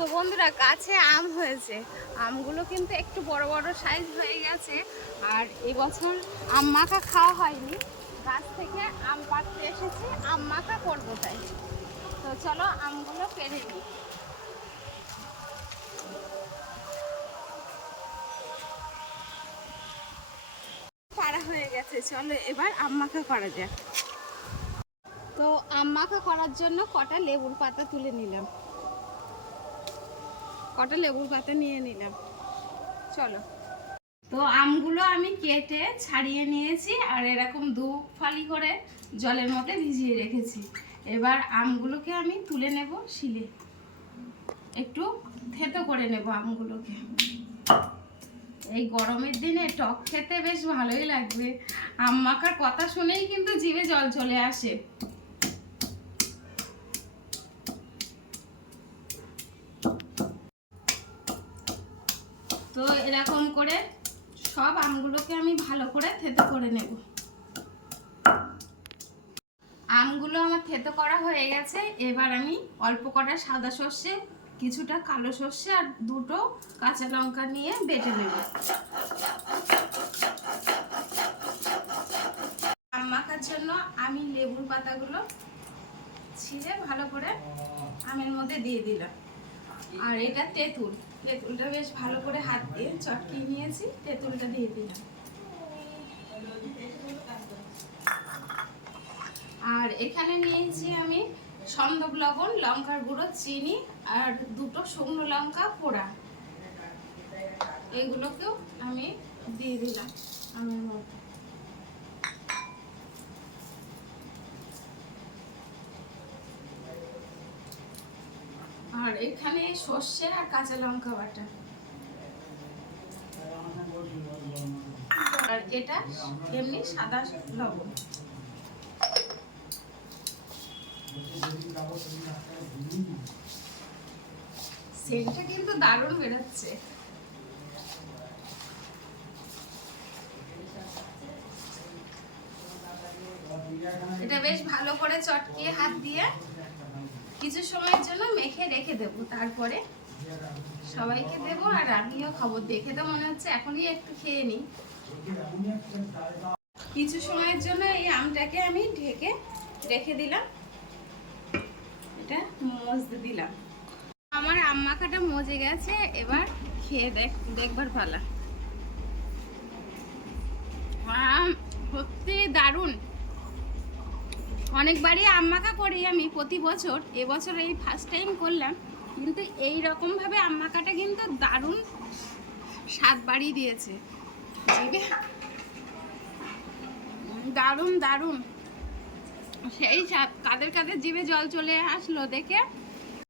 তো বন্ধুরা গাছে আম হয়েছে, আমগুলো কিন্তু একটু বড় বড় সাইজ হয়ে গেছে। আর এবছর আম মাখা খাওয়া হয়নি, গাছ থেকে আম পাড়তে এসেছি, আম মাখা করবো তাই। তো চলো আমগুলো পেড়ে নিই। পাড়া হয়ে গেছে, চলো এবার আম মাখা করা যাক। তো আম মাখা করার জন্য কটা লেবুর পাতা তুলে নিলাম, কটা লেবুর পাতা নিয়ে নিলাম। চলো, তো আমগুলো আমি কেটে ছাড়িয়ে নিয়েছি আর এরকম দু ফালি করে জলের মধ্যে ভিজিয়ে রেখেছি। এবার আমগুলোকে আমি তুলে নেব শিলে, একটু থেতো করে নেব আমগুলোকে। এই গরমের দিনে টক খেতে বেশ ভালোই লাগবে। আম মাখার কথা শুনেই কিন্তু জিভে জল চলে আসে। তো এরকম করে সব আমগুলোকে আমি ভালো করে থেতো করে নেব। আমগুলো আমার থেতো করা হয়ে গেছে। এবার আমি অল্প কটা সাদা সর্ষে, কিছুটা কালো সর্ষে আর দুটো কাঁচা লঙ্কা নিয়ে বেটে নেব। আম মাখার জন্য আমি লেবুর পাতাগুলো ছিঁড়ে ভালো করে আমের মধ্যে দিয়ে দিলাম। আর এটা তেঁতুল, তেঁতুলটা বেশ ভালো করে হাত দিয়ে চটকিয়ে নিয়েছি, তেঁতুলটা দিয়ে দিলাম। আর এখানে নিয়েছি আমি সন্দক লবণ, লঙ্কার গুঁড়ো, চিনি আর দুটো শুকনো লঙ্কা পোড়া, এগুলোকেও আমি দিয়ে দিলাম আমের মধ্যে। আর এখানে সর্ষে আর কাঁচা লঙ্কা বাটা, আর এটা এমনি সাদা লবণ। সেন্টটা কিন্তু দারুণ বেরোচ্ছে। এটা বেশ ভালো করে চটকিয়ে হাত দিয়ে কিছু সময়ের জন্য মেখে রেখে দেব, তারপরে সবাইকে দেবো আর আমিও খাবো। দেখে তো মনে হচ্ছে এখনই একটু খেয়ে নিই। কিছু সময়ের জন্য এই আমটাকে আমি ঢেকে রেখে দিলাম, এটা মজতে দিলাম। আমার আম মাখাটা মজে গেছে, এবার খেয়ে দেখবার পালা। সত্যি দারুণ। অনেকবারই আম মাখা করি আমি প্রতি বছর, এবছর এই ফার্স্ট টাইম করলাম। কিন্তু এই রকম ভাবে আম মাখাটা কিন্তু দারুণ স্বাদ বাড়িয়ে দিয়েছে জিভে, দারুণ দারুণ সেই স্বাদ। কাদের কাদের জিভে জল চলে আসলো দেখে।